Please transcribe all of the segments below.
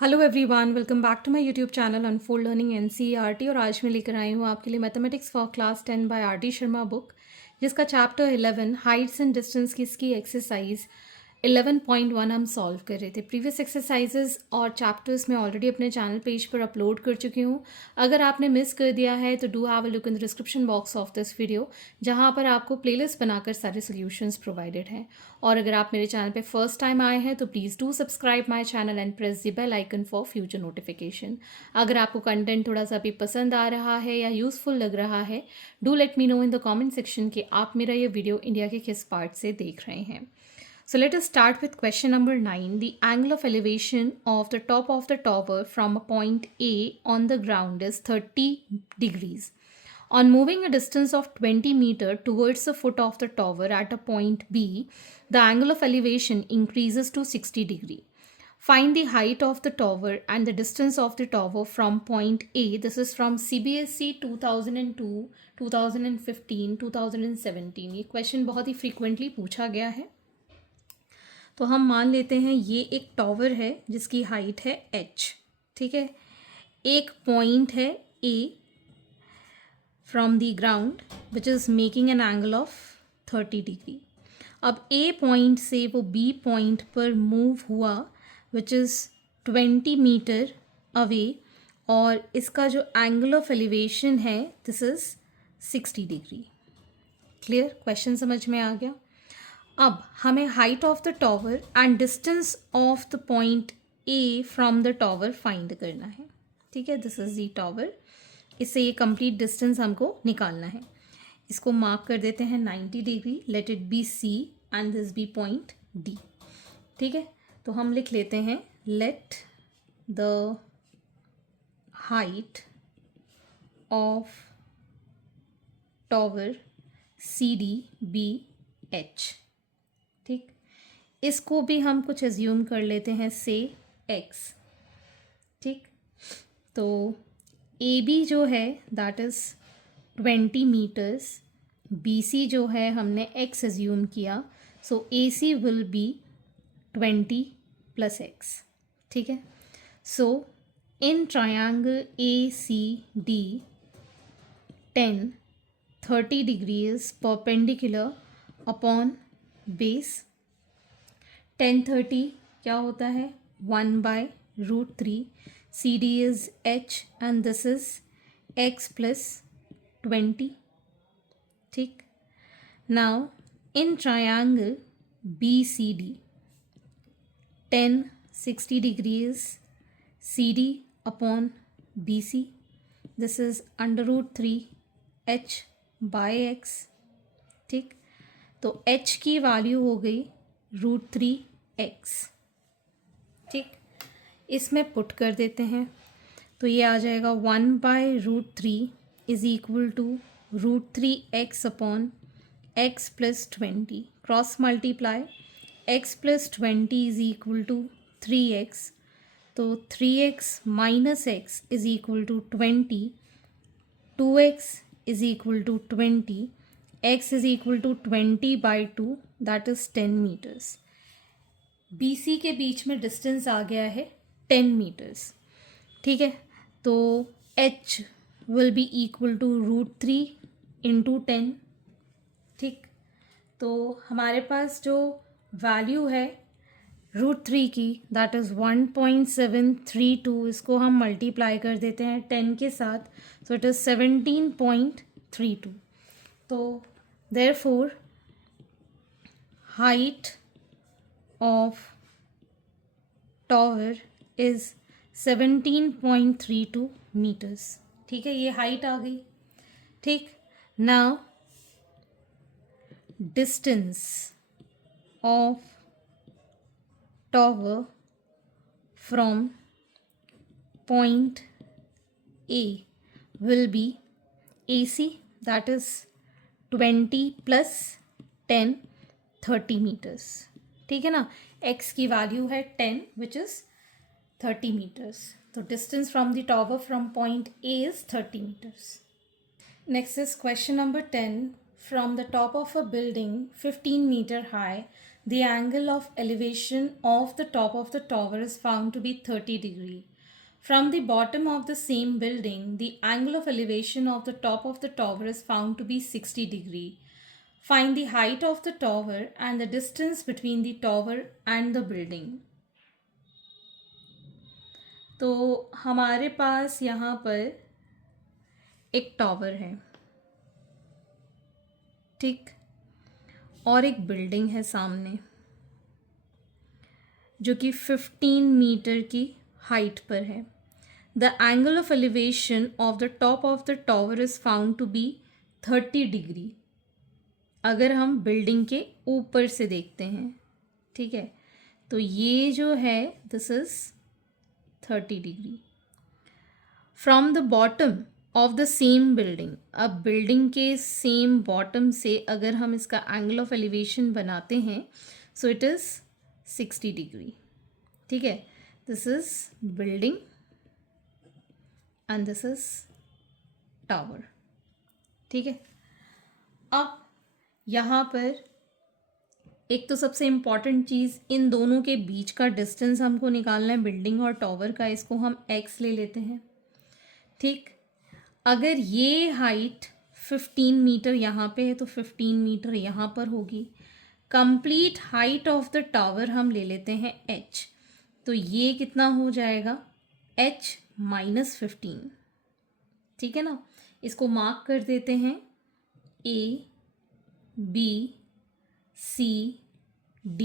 Hello everyone, welcome back to my YouTube channel unfold learning NCERT. और आज मैं लेकर आई हूँ आपके लिए mathematics for class 10 by R D Sharma book, जिसका चैप्टर 11 हाइट्स एंड डिस्टेंस की इसकी एक्सरसाइज 11.1 हम सॉल्व कर रहे थे। प्रीवियस एक्सरसाइजेस और चैप्टर्स मैं ऑलरेडी अपने चैनल पेज पर अपलोड कर चुकी हूँ। अगर आपने मिस कर दिया है तो do have a look in the description box of this video, जहाँ पर आपको प्लेलिस्ट बनाकर सारे सोल्यूशंस प्रोवाइडेड हैं। और अगर आप मेरे चैनल पे फर्स्ट टाइम आए हैं तो please do subscribe my channel and press the bell icon for future notification. अगर आपको कंटेंट थोड़ा सा भी पसंद आ रहा है या यूज़फुल लग रहा है, do let me know in the comment section कि आप मेरा ये वीडियो इंडिया के किस पार्ट से देख रहे हैं। So let us start with question number 9. The angle of elevation of the top of the tower from a point A on the ground is 30 degrees. On moving a distance of 20 meter towards the foot of the tower at a point B, the angle of elevation increases to 60 degree. Find the height of the tower and the distance of the tower from point A. This is from CBSE 2002, 2015, 2017. ये question बहुत ही frequently पूछा गया है। तो हम मान लेते हैं ये एक टॉवर है जिसकी हाइट है h, ठीक है। एक पॉइंट है A from the ground which is making an angle of 30 degree. अब A पॉइंट से वो B पॉइंट पर मूव हुआ विच इज़ 20 मीटर अवे, और इसका जो एंगल ऑफ एलिवेशन है this is 60 degree. Clear? Question समझ में आ गया। अब हमें height of the tower and distance of the point A from the tower find करना है, ठीक है। दिस इज द टॉवर, इससे ये कंप्लीट डिस्टेंस हमको निकालना है। इसको मार्क कर देते हैं 90 degree, let it be C and this be point D, ठीक है। तो हम लिख लेते हैं let the height of tower C D be h, ठीक। इसको भी हम कुछ एज्यूम कर लेते हैं से x, ठीक। तो ए बी जो है that is 20 metres, B C जो है हमने x एज्यूम किया, so A C will be 20 plus x, ठीक है। So in triangle A C D 30 degree is perpendicular upon base. 1030 क्या होता है 1/√3, C D is h and this is x plus 20, ठीक। Now in triangle B C D 60 degree is C D upon B C, this is √3 h bye x, ठीक। तो h की value हो गई √3x, ठीक। इसमें पुट कर देते हैं तो ये आ जाएगा 1/√3 is equal to √3x upon x plus 20, cross multiply x plus 20 is equal to 3x, तो 3x minus x is equal to 20, 2x is equal to 20, x is equal to 20/2 that is 10 metres. B C के बीच में distance आ गया है 10 metres, ठीक है। तो h will be equal to √3 into 10, ठीक। तो हमारे पास जो वैल्यू है √3 की दैट इज़ 1.732, इसको हम मल्टीप्लाई कर देते हैं 10 के साथ, सो इट इज़ 17.32। तो therefore height of tower is 17.32 meters, ठीक है। ये हाइट आ गई, ठीक। Now distance of tower from point A will be A C, that is 20 plus 10 30 metres, ठीक है ना। x की वैल्यू है 10 विच इज़ 30 मीटर्स, तो distance from the tower from point A is 30 metres. Next is question number 10. From the top of a building 15 meter high, The angle of elevation of the top of the tower is found to be 30 degree. From the bottom of the same building, the angle of elevation of the top of the tower is found to be 60 degree. Find the height of the tower and the distance between the tower and the building. तो हमारे पास यहाँ पर एक tower है, ठीक, और एक building है सामने जो कि 15 मीटर की हाइट पर है. The angle of elevation of the top of the tower is found to be 30 degree अगर हम बिल्डिंग के ऊपर से देखते हैं, ठीक है. तो ये जो है this is 30 degree. From the bottom of the same building, अब बिल्डिंग के सेम बॉटम से अगर हम इसका एंगल ऑफ एलिवेशन बनाते हैं सो इट इज़ 60 डिग्री. ठीक है, this is building and this is tower. ठीक है, अब यहाँ पर एक तो सबसे इम्पॉर्टेंट चीज़, इन दोनों के बीच का डिस्टेंस हमको निकालना है, बिल्डिंग और टावर का. इसको हम x ले लेते हैं. ठीक, अगर ये हाइट 15 मीटर यहाँ पे है तो 15 मीटर यहाँ पर होगी. Complete height of the tower हम ले लेते हैं h, तो ये कितना हो जाएगा h माइनस 15. ठीक है ना, इसको मार्क कर देते हैं A B C D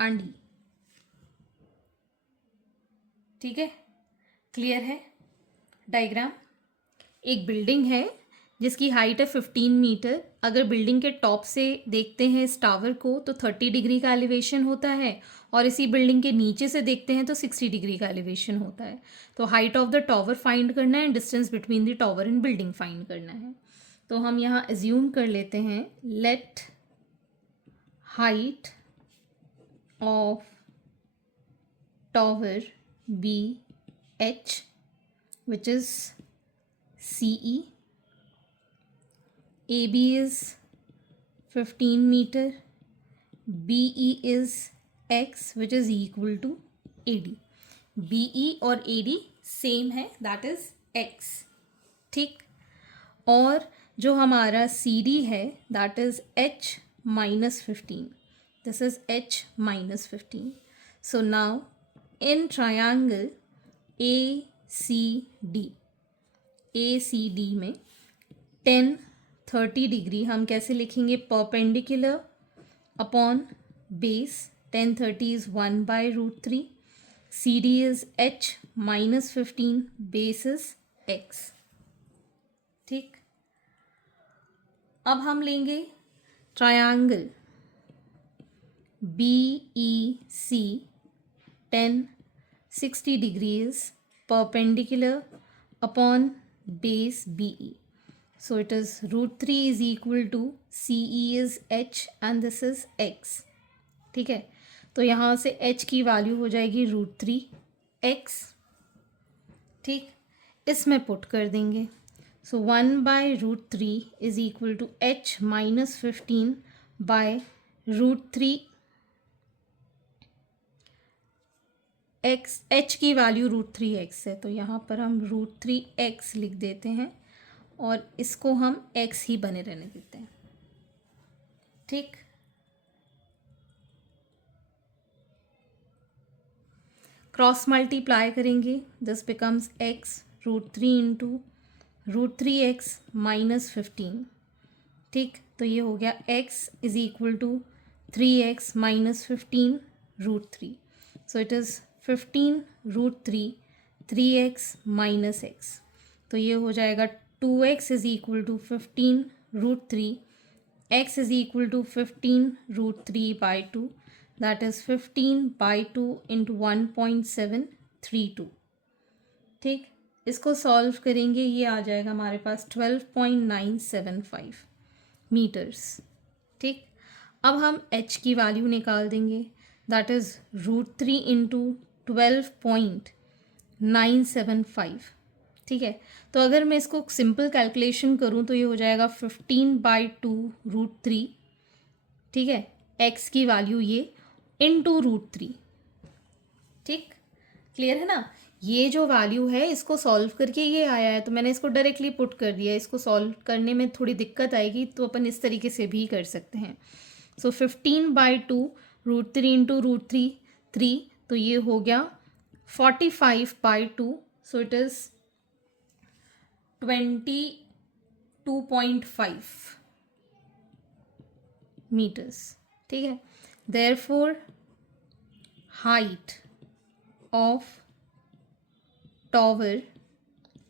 and E. ठीक है, क्लियर है डायग्राम. एक बिल्डिंग है जिसकी हाइट है 15 मीटर. अगर बिल्डिंग के टॉप से देखते हैं इस टावर को तो 30 डिग्री का एलिवेशन होता है, और इसी बिल्डिंग के नीचे से देखते हैं तो 60 डिग्री का एलिवेशन होता है. तो height of the tower find करना है, distance between the tower and building find करना है. तो हम यहाँ एज्यूम कर लेते हैं, let height of tower be h which is CE. AB is 15 meter, BE is x which is equal to AD. BE और AD सेम है, that is x. ठीक, और जो हमारा CD है that is h minus 15. This is h minus 15. So now in triangle ACD, ACD में 10 30 degree हम कैसे लिखेंगे, perpendicular upon base. 10 30 is 1 by root 3. CD is h minus 15, base is x. ठीक, अब हम लेंगे triangle BEC. 10 60 degrees perpendicular upon base BE. So it is root 3 is equal to CE is h and this is x. ठीक है, तो यहाँ से h की वैल्यू हो जाएगी रूट 3x. ठीक, इसमें पुट कर देंगे. So 1 by root 3 is equal to h minus 15 by root 3 x. h की वैल्यू रूट 3x है, तो यहाँ पर हम रूट 3x लिख देते हैं और इसको हम x ही बने रहने देते हैं. ठीक, क्रॉस मल्टीप्लाई करेंगे, this becomes x root 3 into root 3x minus 15. ठीक, तो ये हो गया x is equal to 3x minus 15 root 3. So it is 15 root 3 3x minus x. तो ये हो जाएगा 2x is equal to 15 root 3, x is equal to 15 root 3 by 2, that is 15 by 2 into 1.732. ठीक, इसको सॉल्व करेंगे, ये आ जाएगा हमारे पास 12.975 मीटर्स. ठीक, अब हम h की वैल्यू निकाल देंगे, दैट इज़ रूट 3 इंटू 12.975. ठीक है, तो अगर मैं इसको सिंपल कैलकुलेशन करूँ तो ये हो जाएगा 15 बाई 2 रूट 3. ठीक है, x की वैल्यू ये इनटू √3। ठीक, क्लियर है ना। ये जो वैल्यू है इसको सॉल्व करके ये आया है, तो मैंने इसको डायरेक्टली पुट कर दिया। इसको सॉल्व करने में थोड़ी दिक्कत आएगी तो अपन इस तरीके से भी कर सकते हैं। सो 15/2 √3 इंटू √3 3, तो ये हो गया 45/2, सो इट इज़ 22.5 मीटर्स। ठीक है, therefore height of tower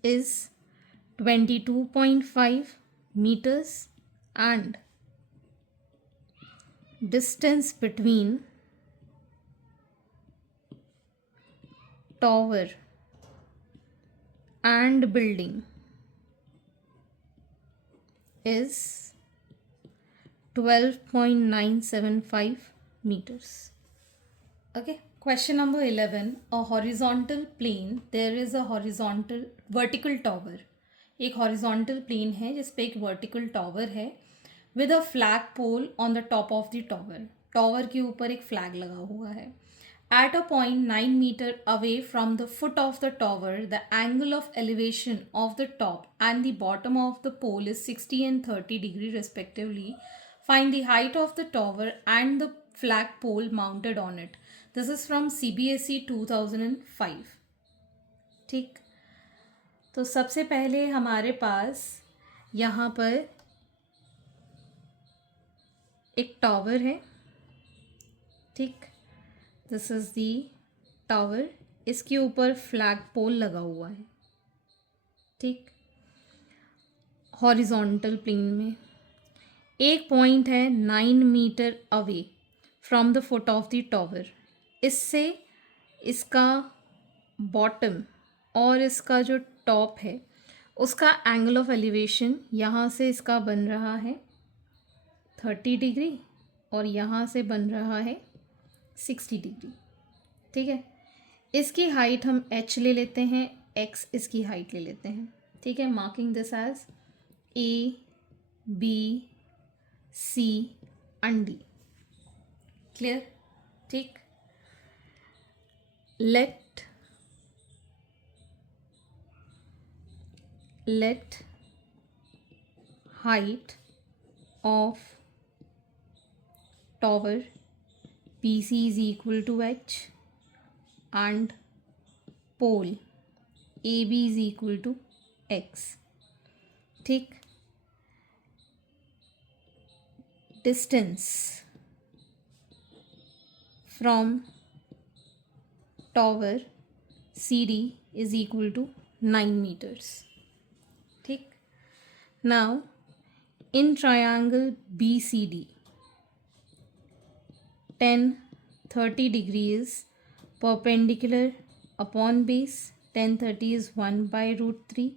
is 22.5 meters and distance between tower and building is 12.975 meters. Okay. Question number 11. A horizontal plane. There is a vertical tower. एक horizontal plane है जिस पे एक vertical tower है with a flag pole on the top of the tower. Tower के ऊपर एक flag लगा हुआ है. At a point 9 meter away from the foot of the tower, the angle of elevation of the top and the bottom of the pole is 60 and 30 degree respectively. Find the height of the tower and the flag pole mounted on it. This is from CBSE 2005। ठीक, तो सबसे पहले हमारे पास यहाँ पर एक tower है। ठीक, दिस इज़ दी टावर, इसके ऊपर फ्लैग पोल लगा हुआ है। ठीक, हॉरिजॉन्टल प्लेन में एक पॉइंट है 9 metre away from the foot of the tower. इससे इसका बॉटम और इसका जो टॉप है उसका एंगल ऑफ एलिवेशन यहाँ से इसका बन रहा है 30 डिग्री और यहाँ से बन रहा है 60 डिग्री। ठीक है, इसकी हाइट हम h ले लेते हैं, x इसकी हाइट ले लेते हैं। ठीक है, marking this as A, B, C and D। Clear. ठीक, let height of tower BC is equal to h and pole AB is equal to x। ठीक, distance from tower CD is equal to 9 meters। ठीक, now in triangle BCD 10-30 degree is perpendicular upon base, 10-30 is 1/√3,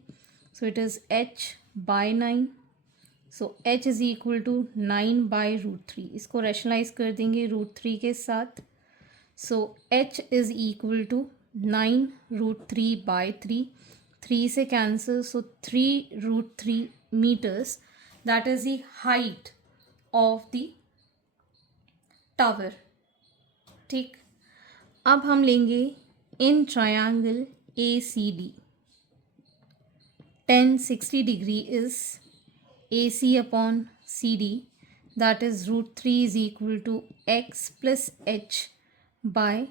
so it is h by 9, so h is equal to 9/√3। इसको rationalise कर देंगे √3 के साथ, so h is equal to 9√3/3, 3 से cancel, so 3√3 meters, that is the height of the tower। ठीक, अब हम लेंगे in triangle ACD 10-60 degree is AC upon CD, that is √3 is equal to x plus h by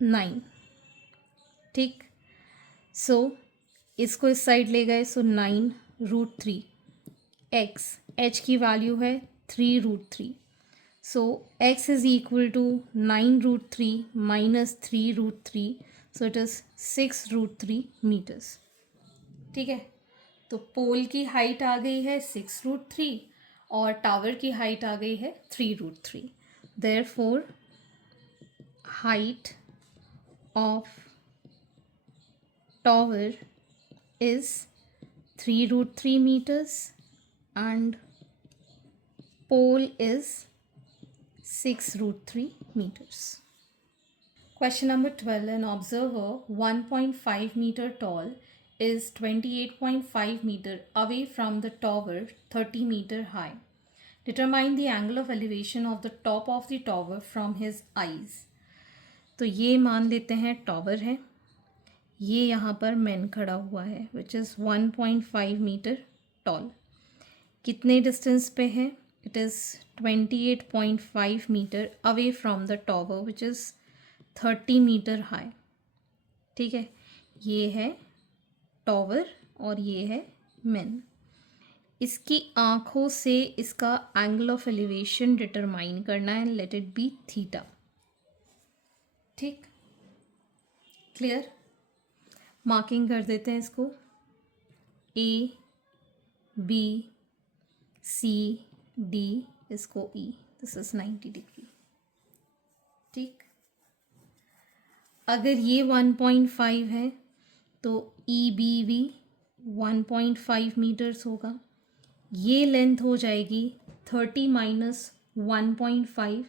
9। ठीक, सो इसको इस side ले गए, सो 9√3 x, h की वैल्यू है 3√3, so x is equal to 9√3 minus 3√3, so it is 6√3 metres. ठीक है, तो पोल की हाइट आ गई है 6√3 और टावर की हाइट आ गई है 3√3। Therefore height of tower is 3√3 meters and pole is 6√3 meters। Question number 12. An observer 1.5 meter tall is 28.5 meter away from the tower 30 meter high. Determine the angle of elevation of the top of the tower from his eyes. तो ये मान लेते हैं tower है, ये यहाँ पर man खड़ा हुआ है विच इज़ 1.5 मीटर टॉल। कितने डिस्टेंस पे है? It is 28.5 metre away from the tower which is 30 metre high. ठीक है, ये है टॉवर और ये है मैन। इसकी आँखों से इसका एंगल ऑफ एलिवेशन डिटरमाइन करना है, लेट इट बी थीटा। ठीक, क्लियर? मार्किंग कर देते हैं इसको, ए बी सी डी, इसको ई, दिस इज 90 डिग्री। ठीक, अगर ये 1.5 है तो ई बी भी 1.5 मीटर्स होगा। ये लेंथ हो जाएगी 30 माइनस 1.5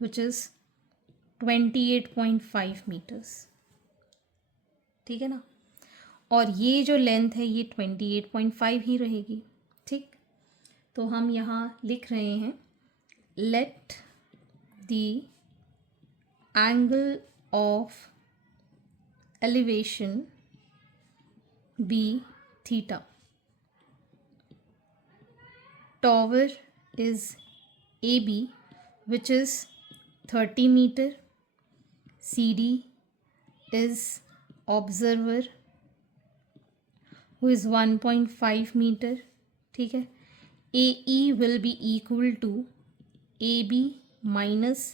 विच इज़ 28.5 मीटर्स। ठीक है ना, और ये जो लेंथ है ये 28.5 ही रहेगी। ठीक, तो हम यहाँ लिख रहे हैं let the angle of elevation be theta. Tower is A B which is 30 metre, C D is observer who is 1.5 meter. ठीक है, AE will be equal to AB minus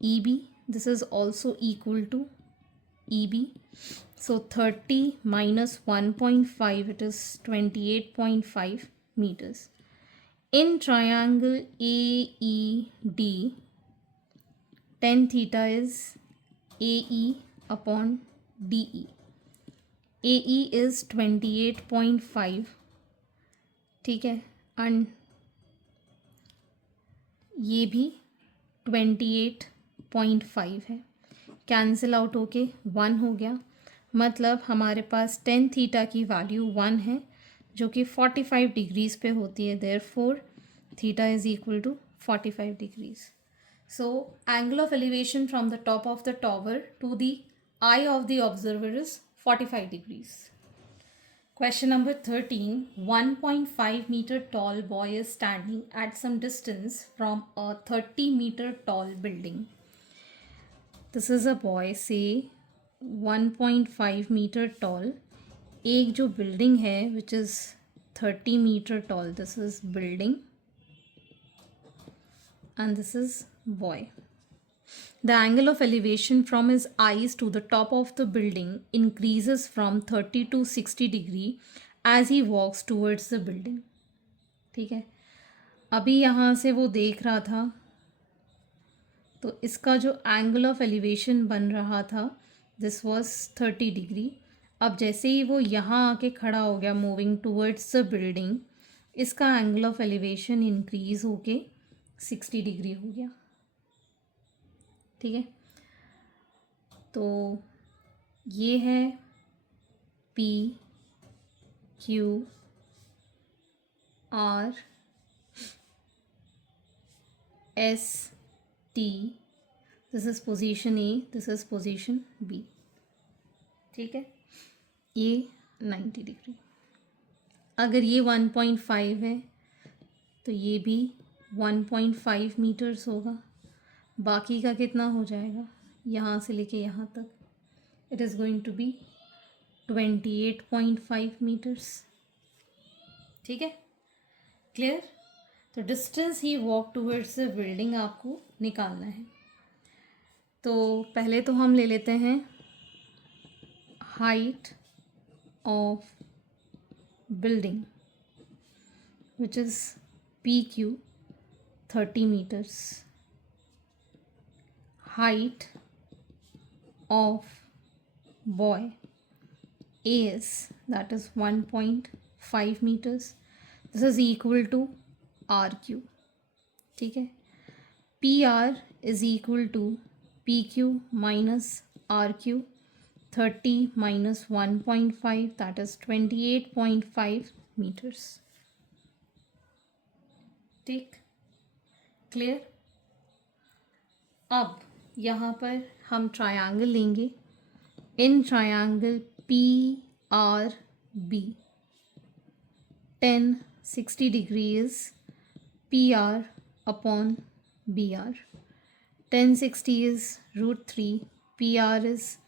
EB. This is also equal to EB. So 30 minus 1.5, it is 28.5 meters. In triangle AED, tan theta is AE upon DE. AE is 28.5, ठीक है, and ये भी 28.5 है। Cancel out होके 1 हो गया, मतलब हमारे पास टेन थीटा की वैल्यू 1 है जो कि 45 डिग्रीज पे होती है। Therefore theta is equal to 45 degrees. So angle of elevation from the top of the tower to the eye of the observer is 45 degrees. Question number 13. 1.5 meter tall boy is standing at some distance from a 30 meter tall building. This is a boy, say 1.5 meter tall. एक जो building है which is 30 meter tall. This is building and this is boy. The angle of elevation from his eyes to the top of the building increases from 30 to 60 degree as he walks towards the building. ठीक है, अभी यहाँ से वो देख रहा था तो इसका जो एंगल ऑफ एलिवेशन बन रहा था दिस वॉज 30 डिग्री। अब जैसे ही वो यहाँ आके खड़ा हो गया मूविंग टूवर्ड्स द बिल्डिंग, इसका एंगल ऑफ एलिवेशन इंक्रीज होके 60 डिग्री हो गया। ठीक है, तो ये है P Q R S T, this is position A, this is position B। ठीक है, ये 90 डिग्री। अगर ये 1.5 है तो ये भी 1.5 मीटर्स होगा। बाकी का कितना हो जाएगा यहाँ से लेके यहाँ तक? It is going to be 28.5 metres. ठीक है, क्लियर? तो डिस्टेंस ही वॉक टूवर्ड्स द बिल्डिंग आपको निकालना है। तो पहले तो हम ले लेते हैं height of building which is PQ 30 meters. Height of boy is, that is 1.5 meters. This is equal to RQ. ठीक है, PR is equal to PQ minus RQ. 30 minus 1.5, that is 28.5 meters. ठीक, क्लियर। अब यहाँ पर हम triangle लेंगे। In triangle P R B 10 60 degrees PR upon BR. 1060 is root 3, PR is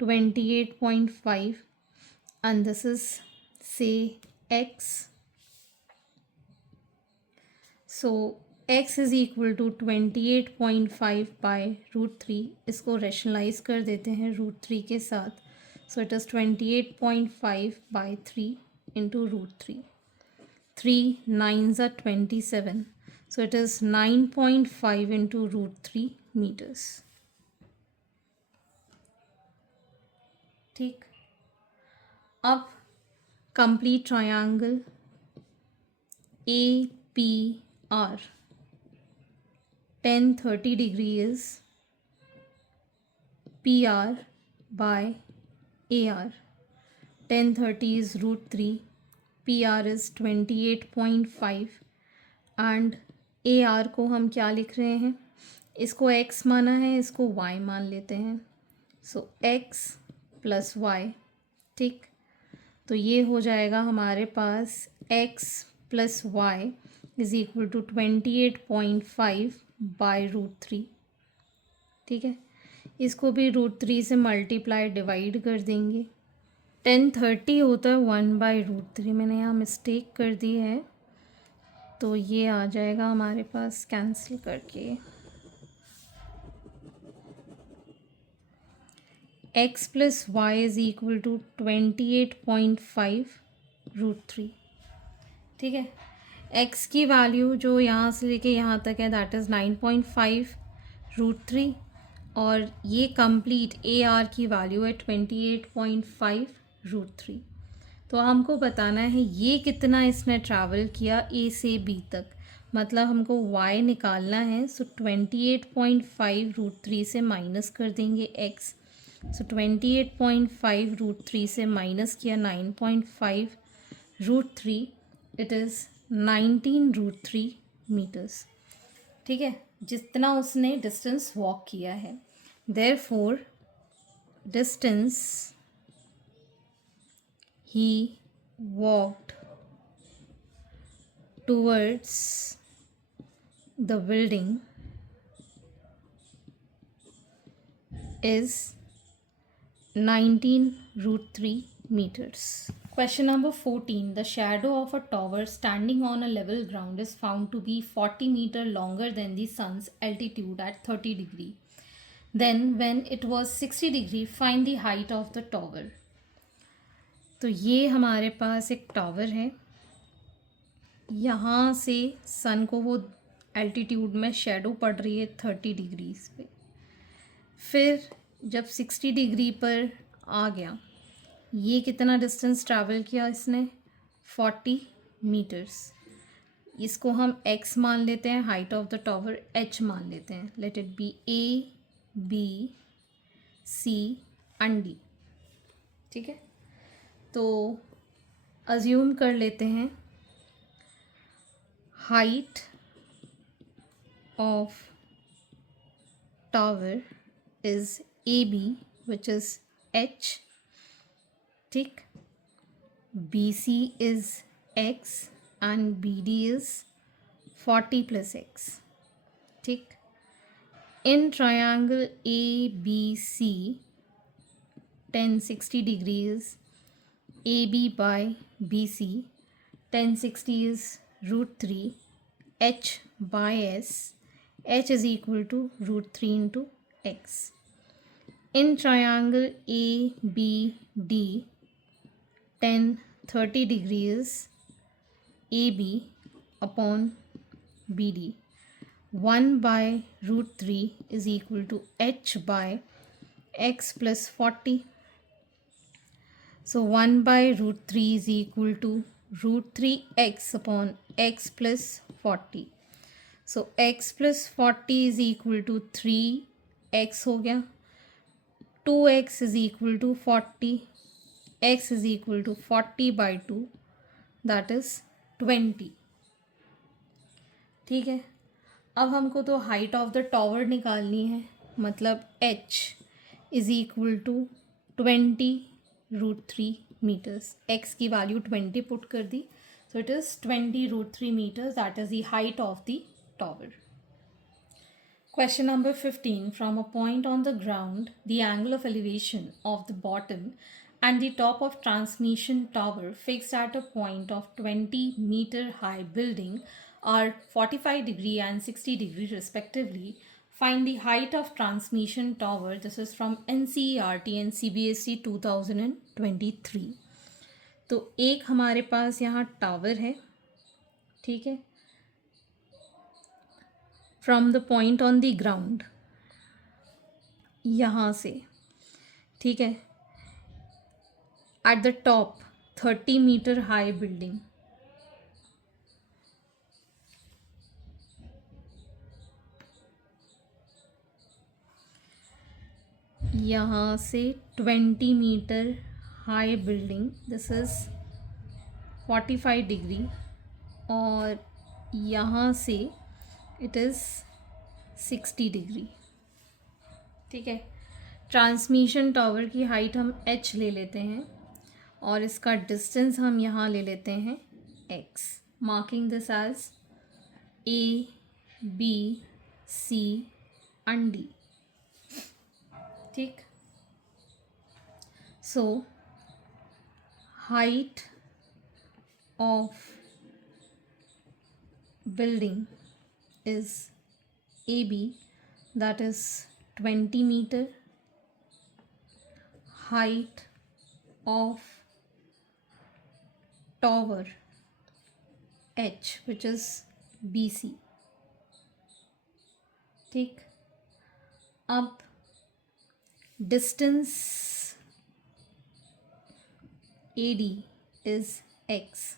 28.5, and this is say X. So X is equal to 28.5 by root 3. इसको rationalise कर देते हैं root 3 के साथ. So it is 28.5 by 3 into root 3. 3 9s are 27. So it is 9.5 into root 3 meters. ठीक। अब complete triangle APR 10 30 degrees PR by AR. 10 30 is root 3. PR is 28.5 and AR को हम क्या लिख रहे हैं, इसको X माना है, इसको Y मान लेते हैं. So X plus Y. ठीक, तो ये हो जाएगा हमारे पास X plus Y is equal to 28.5 by root 3. ठीक है, इसको भी रूट 3 से मल्टीप्लाई डिवाइड कर देंगे. 1030 होता है 1 बाई रूट 3. मैंने यहाँ मिस्टेक कर दी है, तो ये आ जाएगा हमारे पास कैंसिल करके. x plus Y is equal to 28.5 root 3. ठीक है, x की वैल्यू जो यहाँ से लेके यहाँ तक है दैट इज़ 9.5 रूट 3 और ये कंप्लीट ए आर की वैल्यू है 28.5 रूट 3. तो हमको बताना है ये कितना इसने ट्रैवल किया ए से बी तक, मतलब हमको y निकालना है. सो 28.5 रूट 3 से माइनस कर देंगे x. सो 28.5 रूट 3 से माइनस किया 9.5 root 3, it is 19 root 3 metres. ठीक है, जितना उसने डिस्टेंस वॉक किया है. Therefore distance he walked towards the building is 19 root 3 meters. Question number 14. The shadow of a tower standing on a level ground is found to be 40 meter longer than the sun's altitude at 30 degree. Then when it was 60 degree, find the height of the tower. तो ये हमारे पास एक tower है, यहाँ से सन को वो altitude में शेडो पड़ रही है 30 डिग्रीज पे. फिर जब 60 डिग्री पर आ गया, ये कितना डिस्टेंस ट्रैवल किया इसने, 40 मीटर्स. इसको हम x मान लेते हैं, height of the tower h मान लेते हैं. Late it B A B C and D. ठीक है, तो अज्यूम कर लेते हैं height of tower is AB which is H. ठीक, BC is X and BD is 40 plus X. ठीक, in triangle ABC 1060 degrees AB by BC, 1060 is root 3, H by S, H is equal to root 3 into X. In triangle ABD 1030 degrees AB upon BD, 1 by root 3 is equal to H by X plus 40. So 1 by root 3 is equal to root 3x upon x plus 40. So x plus 40 is equal to 3x हो गया. 2x is equal to 40. x is equal to 40 by 2, that is 20. ठीक है, अब हमको तो height of the tower निकालनी है, मतलब h is equal to 20√3 metres. x की वैल्यू 20 पुट कर दी, so it is 20√3 meters. That is the height of the tower. Question number 15. From a point on the ground, the angle of elevation of the bottom and the top of transmission tower fixed at a point of 20-meter high building are 45 degree and 60 degree respectively. Find the height of transmission tower. This is from NCERT and CBSE 2023. तो एक हमारे पास यहाँ tower है, ठीक है, from the point on the ground, यहाँ से, ठीक है, at the top 30 metre high building, यहाँ से 20 metre high building, this is 45 degree, और यहाँ से इट इज़ 60 डिग्री, ठीक है. ट्रांसमिशन टावर की हाइट हम h ले लेते हैं और इसका डिस्टेंस हम यहाँ ले लेते हैं x, marking this as A, B, C and D, ठीक. सो height of building is AB, that is 20 meter. Height of tower H, which is BC, ठीक. अब distance AD is x.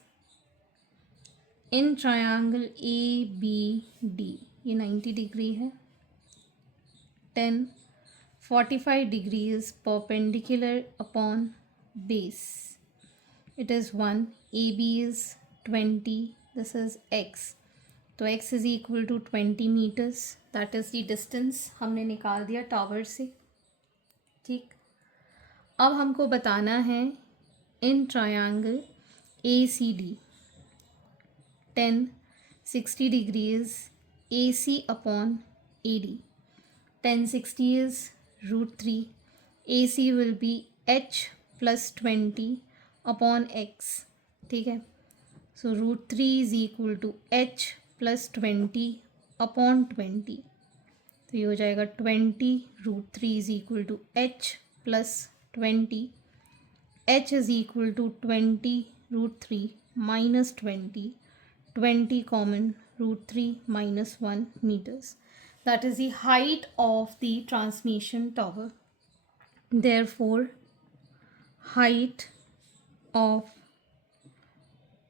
In triangle ABD ये 90 degree है, 45 degree is perpendicular upon base, it is 1, AB is 20, this is x, तो x is equal to 20 metres. That is the distance हमने निकाल दिया tower से, ठीक. अब हमको बताना है in triangle ACD 60 degree is AC upon AD. 60 is √3. AC will be H plus 20 upon X, ठीक है. So √3 is equal to H plus 20 upon 20. तो ये हो जाएगा 20, √3 is equal to H plus 20. H is equal to 20 √3 minus 20. 20 common, √3 minus 1 meters. That is the height of the transmission tower. Therefore, height of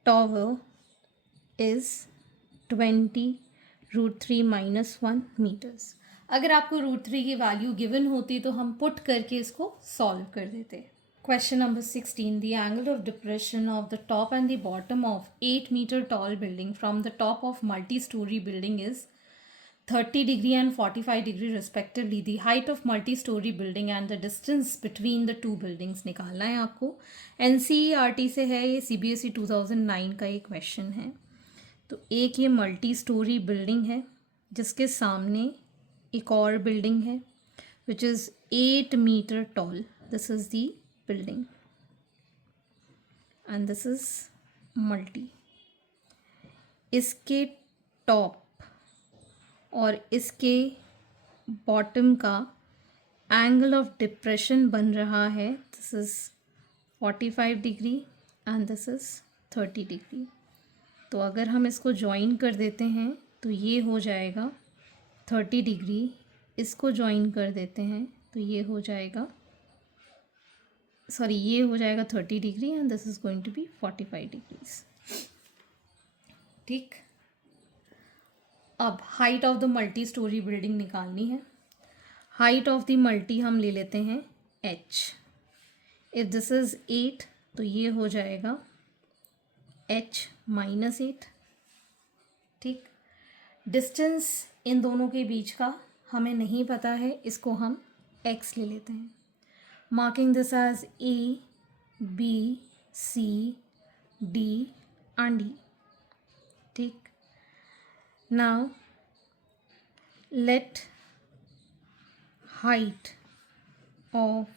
tower is 20 √3 minus 1 meters. अगर आपको √3 की value given होती तो हम पुट करके इसको solve कर देते. Question number 16. The angle of depression of the top and the bottom of 8-meter tall building from the top of multi-story building is 30 degree and 45 degree respectively. The height of multi-story building and the distance between the two buildings निकालना है आपको. NCERT से है ये, CBSE 2009 का ये question है. तो एक ये मल्टी स्टोरी बिल्डिंग है जिसके सामने एक और बिल्डिंग है which is 8 metre tall. This is the building and this is multi. इसके टॉप और इसके बॉटम का एंगल ऑफ डिप्रेशन बन रहा है, this is 45 degree and this is 30 degree. तो अगर हम इसको ज्वाइन कर देते हैं तो ये हो जाएगा 30 डिग्री, इसको ज्वाइन कर देते हैं तो ये हो जाएगा, सॉरी, ये हो जाएगा 30 degree and this is going to be 45 degrees, ठीक. अब height of the multi storey building निकालनी है. हाइट ऑफ द मल्टी हम ले लेते हैं h. इफ़ दिस इज़ 8 तो ये हो जाएगा h minus 8, ठीक. डिस्टेंस इन दोनों के बीच का हमें नहीं पता है, इसको हम x ले लेते हैं. Marking this as A, B, C, D and E. ठीक. Now let height of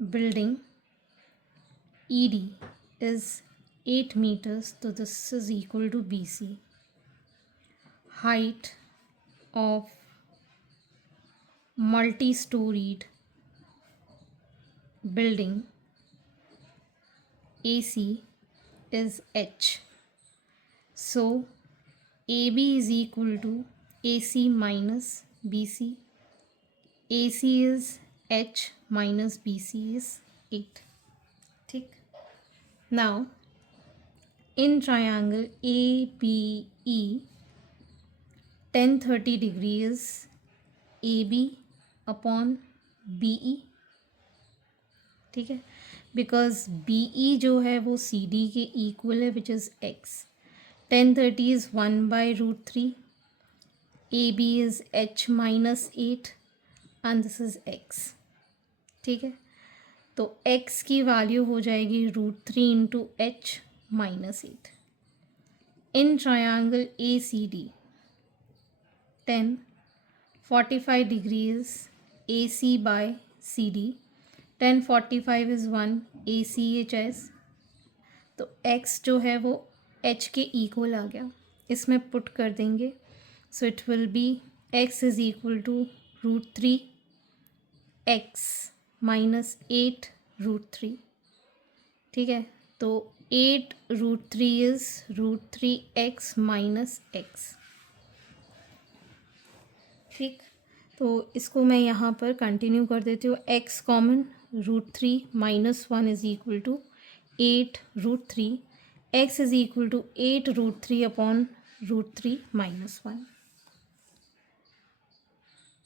building ED is 8 meters, so this is equal to BC. Height of multi-storied building AC is H. So AB is equal to AC minus BC. AC is H minus BC is 8. ठीक. Now in triangle ABE, tan 30 degree is AB upon BE. ठीक है, because BE जो है वो CD के equal है, which is X. tan 30 is 1/√3. AB is H minus 8 and this is X. ठीक है, तो X की वैल्यू हो जाएगी √3 into H minus 8. In triangle ACD, tan 45 degrees AC by CD. tan 45 is 1 ACHS. तो x जो है वो h के इक्वल आ गया, इसमें पुट कर देंगे. So it will be x is equal to √3 x minus 8 √3. ठीक है, तो 8 √3 इज √3 x माइनस x. ठीक, तो इसको मैं यहाँ पर कंटिन्यू कर देती हूँ. x common, √3 minus 1 is equal to 8 √3. x is equal to 8 √3 upon √3 minus 1.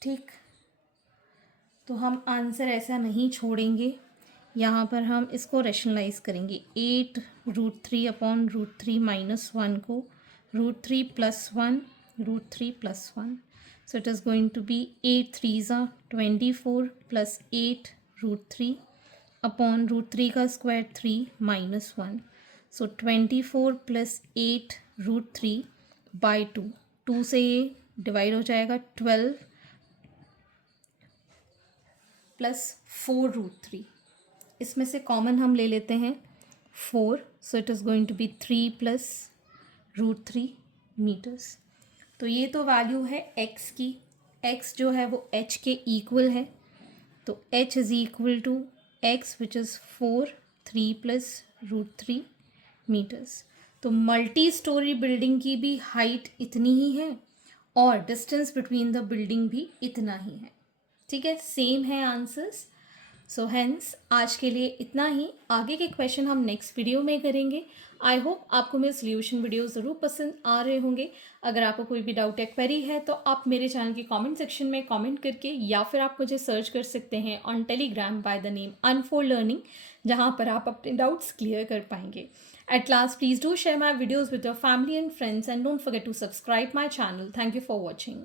ठीक, तो हम आंसर ऐसा नहीं छोड़ेंगे, यहाँ पर हम इसको रेशनलाइज करेंगे. 8 √3 अपॉन √3 माइनस 1 को √3 plus 1 √3 plus 1. So it is going to be 8 3s are 24 plus 8 √3 upon √3 का square 3 minus 1. So 24 plus 8 √3 by 2. 2 से ये डिवाइड हो जाएगा. 12 प्लस 4 √3. इसमें से कॉमन हम ले लेते हैं 4. So it is going to be 3 plus √3 meters. तो ये तो वैल्यू है x की. x जो है वो h के इक्वल है, तो h is equal to x which is 4 3 plus √3 metres. तो मल्टी स्टोरी बिल्डिंग की भी हाइट इतनी ही है और डिस्टेंस बिटवीन द बिल्डिंग भी इतना ही है. ठीक है, सेम है आंसर्स. सो हेंस आज के लिए इतना ही. आगे के क्वेश्चन हम नेक्स्ट वीडियो में करेंगे. आई होप आपको मेरे सोल्यूशन वीडियो ज़रूर पसंद आ रहे होंगे. अगर आपको कोई भी डाउट या क्वेरी है तो आप मेरे चैनल के कमेंट सेक्शन में कमेंट करके, या फिर आप मुझे सर्च कर सकते हैं on Telegram by the name unfold learning, जहां पर आप अपने डाउट्स क्लियर कर पाएंगे. At last please do share my videos with your family and friends and don't forget to subscribe my channel. Thank you for watching.